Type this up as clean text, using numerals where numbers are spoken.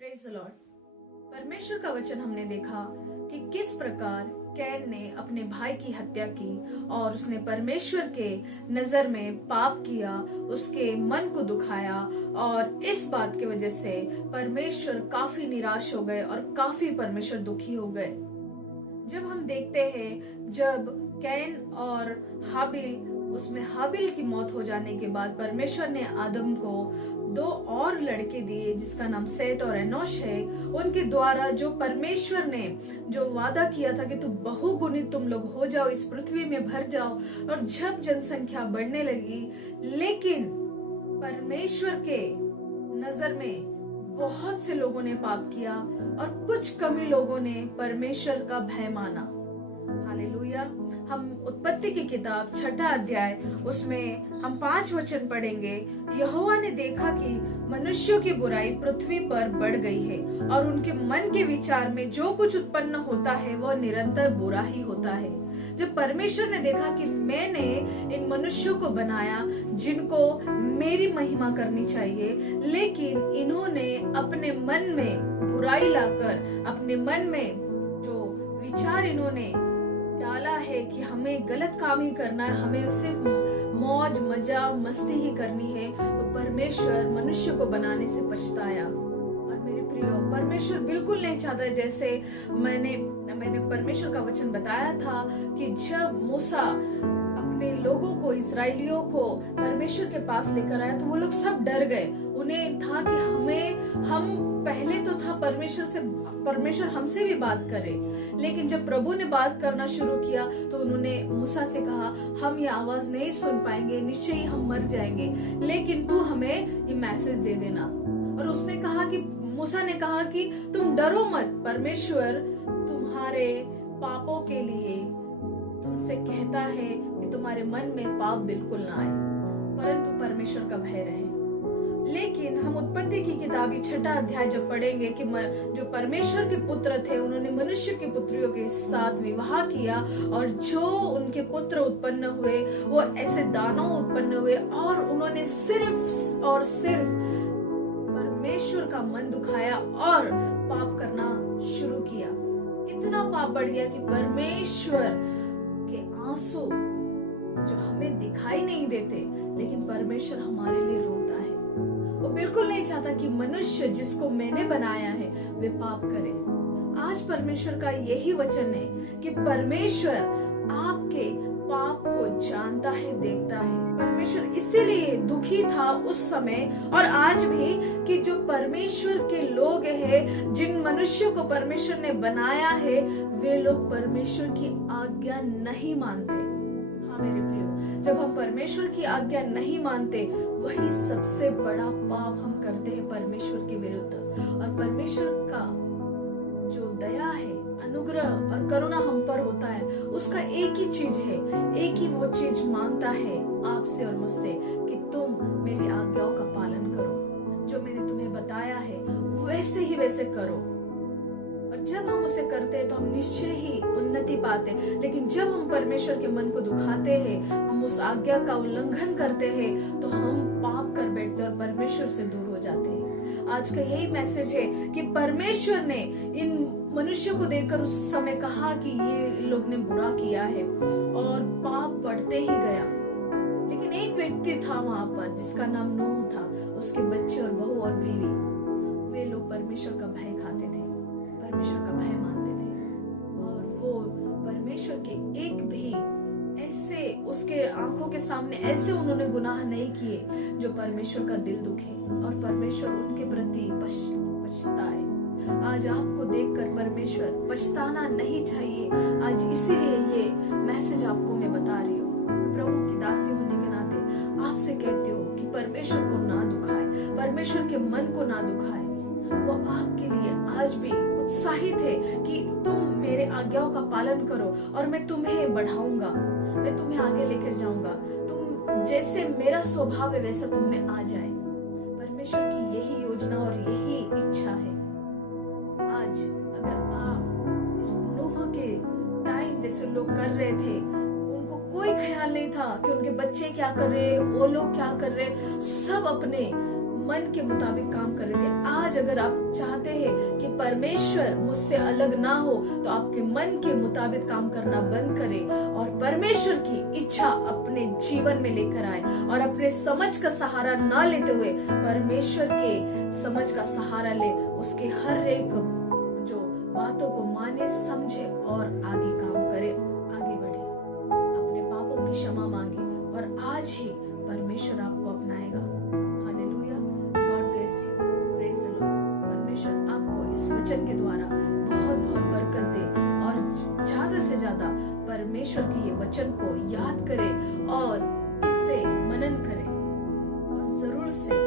Praise the Lord. परमेश्वर का वचन हमने देखा कि किस प्रकार कैन ने अपने भाई की हत्या की और उसने परमेश्वर के नजर में पाप किया, उसके मन को दुखाया और इस बात की वजह से परमेश्वर काफी निराश हो गए और काफी परमेश्वर दुखी हो गए। जब हम देखते हैं जब कैन और हाबिल, उसमें हाबिल की मौत हो जाने के बाद परमेश्वर ने आदम को दो और लड़के दिए जिसका नाम सेत और एनोश है। उनके द्वारा जो परमेश्वर ने जो वादा किया था कि तुम बहुगुणित तुम लोग हो जाओ, इस पृथ्वी में भर जाओ, और जब जनसंख्या बढ़ने लगी, लेकिन परमेश्वर के नजर में बहुत से लोगों ने पाप किया और कुछ कमी लोगों ने परमेश्वर का भय माना। हालेलुया। हम उत्पत्ति की किताब 6 अध्याय उसमें हम 5 वचन पढ़ेंगे। यहोवा ने देखा कि मनुष्यों की बुराई पृथ्वी पर बढ़ गई है और उनके मन के विचार में जो कुछ उत्पन्न होता है वह निरंतर बुरा ही होता है। जब परमेश्वर ने देखा कि मैंने इन मनुष्यों को बनाया जिनको मेरी महिमा करनी चाहिए, लेकिन इन्होंने अपने मन में बुराई लाकर, अपने मन में जो विचार इन्होंने डाला है कि हमें गलत काम ही करना है, हमें सिर्फ मौज मजा मस्ती ही करनी है, तो परमेश्वर मनुष्य को बनाने से पछताया। और मेरे प्रियो, परमेश्वर बिल्कुल नहीं चाहता, जैसे मैंने परमेश्वर का वचन बताया था कि जब मूसा अपने लोगों को, इस्राएलियों को परमेश्वर के पास लेकर आया तो वो लोग सब डर गए। उन्हें था कि हम पहले तो था परमेश्वर हमसे भी बात करे, लेकिन जब प्रभु ने बात करना शुरू किया तो उन्होंने मूसा से कहा, हम ये आवाज नहीं सुन पाएंगे, निश्चय ही हम मर जाएंगे, लेकिन तू हमें ये मैसेज दे देना। और उसने कहा कि मूसा ने कहा कि तुम डरो मत, परमेश्वर तुम्हारे पापों के लिए तुमसे कहता है कि तुम्हारे मन में पाप बिल्कुल ना आए, परंतु परमेश्वर का भय रहे। लेकिन हम उत्पत्ति की किताब 6 अध्याय जब पढ़ेंगे कि जो परमेश्वर के पुत्र थे उन्होंने मनुष्य की पुत्रियों के साथ विवाह किया और जो उनके पुत्र उत्पन्न हुए वो ऐसे दानव उत्पन्न हुए और उन्होंने सिर्फ और सिर्फ परमेश्वर का मन दुखाया और पाप करना शुरू किया। इतना पाप बढ़ गया कि परमेश्वर के आंसू जो हमें दिखाई नहीं देते, लेकिन परमेश्वर हमारे लिए रोता है। वो बिल्कुल नहीं चाहता कि मनुष्य जिसको मैंने बनाया है वे पाप करे। आज परमेश्वर का यही वचन है कि परमेश्वर आपके पाप को जानता है, देखता है। परमेश्वर इसीलिए दुखी था उस समय और आज भी कि जो परमेश्वर के लोग हैं, जिन मनुष्यों को परमेश्वर ने बनाया है, वे लोग परमेश्वर की आज्ञा नहीं मानते। हाँ मेरे प्रियो, जब हम परमेश्वर की आज्ञा नहीं मानते, वही सबसे बड़ा पाप हम करते हैं परमेश्वर के विरुद्ध। और परमेश्वर का जो दया है, अनुग्रह और करुणा हम पर होता है, उसका एक ही चीज है, एक ही वो चीज मांगता है आपसे और मुझसे कि तुम मेरी आज्ञाओं का पालन करो, जो मैंने तुम्हें बताया है वैसे ही वैसे करो। और जब हम उसे करते हैं तो हम निश्चय ही उन्नति पाते हैं। लेकिन जब हम परमेश्वर के मन को दुखाते हैं, हम उस आज्ञा का उल्लंघन करते हैं, तो हम पाप कर बैठते हैं और परमेश्वर से दूर हो जाते हैं। आज का यही मैसेज है कि परमेश्वर ने इन मनुष्यों को देखकर उस समय कहा कि ये लोग ने बुरा किया है और पाप बढ़ते ही गया। लेकिन एक व्यक्ति था वहां पर जिसका नाम नूह था, उसके बच्चे और बहू और बीवी, वे लोग परमेश्वर का भय खाते थे, परमेश्वर का भय मानते थे और वो परमेश्वर के एक भी ऐसे उसके आंखों के सामने ऐसे उन्होंने गुनाह नहीं किए जो परमेश्वर का दिल दुखे और परमेश्वर उनके प्रति पछताए। आज आपको देखकर परमेश्वर पछताना नहीं चाहिए। आज इसीलिए ये मैसेज आपको मैं बता रही हूँ। प्रभु की दासी होने के नाते आपसे कहती हूँ कि परमेश्वर को ना दुखाए, परमेश्वर के मन को ना दुखाए। वो आपके लिए आज भी उत्साहित है कि तुम मेरे आज्ञाओं का पालन करो और मैं तुम्हें बढ़ाऊंगा, मैं तुम्हें आगे लेकर जाऊंगा, तुम जैसे मेरा स्वभाव है वैसा तुम में आ जाए। परमेश्वर की यही योजना और यही इच्छा है। आज अगर आप इस नूह के टाइम जैसे लोग कर रहे थे, उनको कोई ख्याल नहीं था कि उनके बच्चे क्या कर रहे, वो लोग क्या कर रहे, सब अपने मन के मुताबिक काम कर रहे थे। आज अगर आप चाहते हैं कि परमेश्वर मुझसे अलग ना हो, तो आपके मन के मुताबिक काम करना बंद करें और परमेश्वर की इच्छा अपने जीवन में लेकर आए, और अपने समझ का सहारा ना लेते हुए परमेश्वर के समझ का सहारा ले, उसके हर एक जो बातों को माने, समझे और आगे काम करे, आगे बढ़े, अपने पापों की क्षमा मांगे, और आज ही परमेश्वर आपको अपनाएगा। Hallelujah, God bless you, praise the Lord. परमेश्वर आपको इस वचन के द्वारा बहुत बहुत बरकत दे, और ज्यादा से ज्यादा परमेश्वर के ये वचन को याद करें और इससे मनन करें, और जरूर से